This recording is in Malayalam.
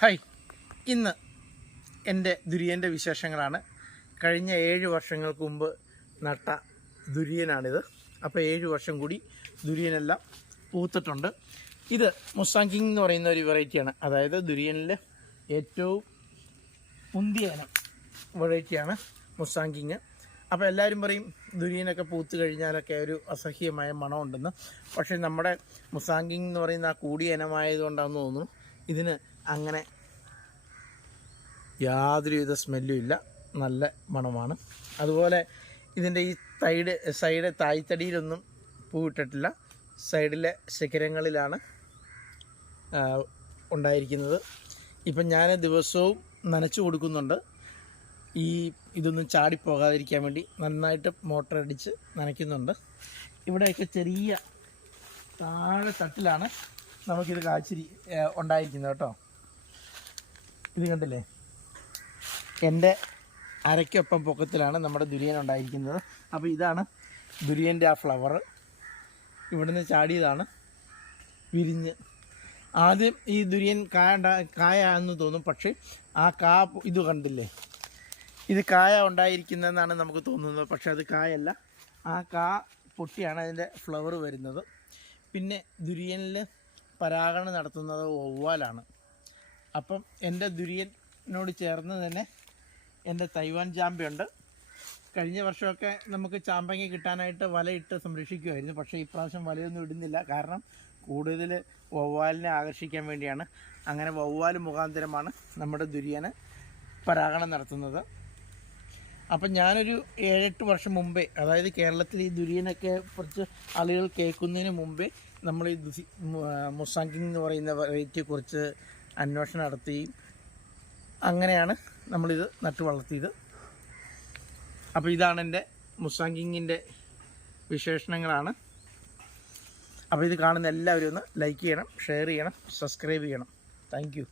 ഹായ്, ഇന്ന് എൻ്റെ ദുരിയൻ്റെ വിശേഷങ്ങളാണ്. കഴിഞ്ഞ 7 വർഷങ്ങൾക്ക് മുമ്പ് നട്ട ദുരിയനാണിത്. അപ്പോൾ 7 വർഷം കൂടി ദുരിയനെല്ലാം പൂത്തിട്ടുണ്ട്. ഇത് മുസാങ് കിങ് എന്ന് പറയുന്ന ഒരു വെറൈറ്റിയാണ്. അതായത് ദുരിയനിൽ ഏറ്റവും മുന്തിയ ഇനം വെറൈറ്റിയാണ് മുസാങ് കിങ്. അപ്പോൾ എല്ലാവരും പറയും ദുരിയനൊക്കെ പൂത്ത് കഴിഞ്ഞാലൊക്കെ ഒരു അസഹ്യമായ മണമുണ്ടെന്ന്. പക്ഷേ നമ്മുടെ മുസാങ് കിങ് എന്ന് പറയുന്ന ആ കൂടിയ ഇനമായതുകൊണ്ടാണെന്ന് തോന്നുന്നു ഇതിന് അങ്ങനെ യാതൊരുവിധ സ്മെല്ലും ഇല്ല, നല്ല മണമാണ്. അതുപോലെ ഇതിൻ്റെ ഈ സൈഡ് തായ്തടിയിലൊന്നും പൂവിട്ടിട്ടില്ല, സൈഡിലെ ശിഖരങ്ങളിലാണ് ഉണ്ടായിരിക്കുന്നത്. ഇപ്പം ഞാൻ ദിവസവും നനച്ചു കൊടുക്കുന്നുണ്ട്. ഇതൊന്നും ചാടിപ്പോകാതിരിക്കാൻ വേണ്ടി നന്നായിട്ട് മോട്ടർ അടിച്ച് നനയ്ക്കുന്നുണ്ട്. ഇവിടെയൊക്കെ ചെറിയ താഴെ തട്ടിലാണ് നമുക്കിത് കാച്ചിരി ഉണ്ടായിരിക്കുന്നത് കേട്ടോ. ഇത് കണ്ടില്ലേ, എൻ്റെ അരയ്ക്കൊപ്പം പൊക്കത്തിലാണ് നമ്മുടെ ദുരിയൻ ഉണ്ടായിരിക്കുന്നത്. അപ്പോൾ ഇതാണ് ദുരിയൻ്റെ ആ ഫ്ലവർ. ഇവിടുന്ന് ചാടിയതാണ് വിരിഞ്ഞ്. ആദ്യം ഈ ദുരിയൻ കായാണെന്ന് തോന്നും, പക്ഷേ ആ ഇത് കണ്ടില്ലേ, ഇത് കായ ഉണ്ടായിരിക്കുന്നതെന്നാണ് നമുക്ക് തോന്നുന്നത്. പക്ഷേ അത് കായല്ല, ആ പൊട്ടിയാണ് അതിൻ്റെ ഫ്ലവർ വരുന്നത്. പിന്നെ ദുരിയനിൽ പരാഗണം നടത്തുന്നത് വവ്വാലാണ്. അപ്പം എൻ്റെ ദുരിയനോട് ചേർന്ന് തന്നെ എൻ്റെ തൈവാൻ ചാമ്പയുണ്ട്. കഴിഞ്ഞ വർഷമൊക്കെ നമുക്ക് ചാമ്പങ്ങ കിട്ടാനായിട്ട് വലയിട്ട് സംരക്ഷിക്കുമായിരുന്നു. പക്ഷേ ഇപ്രാവശ്യം വലയൊന്നും ഇടുന്നില്ല, കാരണം കൂടുതൽ വവ്വാലിനെ ആകർഷിക്കാൻ വേണ്ടിയാണ്. അങ്ങനെ വവ്വാൽ മുഖാന്തരമാണ് നമ്മുടെ ദുരിയന് പരാഗണം നടത്തുന്നത്. അപ്പം ഞാനൊരു 7-8 വർഷം മുമ്പേ, അതായത് കേരളത്തിൽ ഈ ദുരിയനൊക്കെ കുറച്ച് ആളുകൾ കേൾക്കുന്നതിന് മുമ്പേ നമ്മൾ ഈ മുസാങ് കിങ് എന്ന് പറയുന്ന വെറൈറ്റിയെക്കുറിച്ച് അന്വേഷണം നടത്തി അങ്ങനെയാണ് നമ്മളിത് നട്ടു വളർത്തിയത്. അപ്പോൾ ഇതാണ് എൻ്റെ മുസാങ് കിങ്ങിൻ്റെ വിശേഷണങ്ങളാണ്. അപ്പോൾ ഇത് കാണുന്ന എല്ലാവരും ഒന്ന് ലൈക്ക് ചെയ്യണം, ഷെയർ ചെയ്യണം, സബ്സ്ക്രൈബ് ചെയ്യണം. Thank you.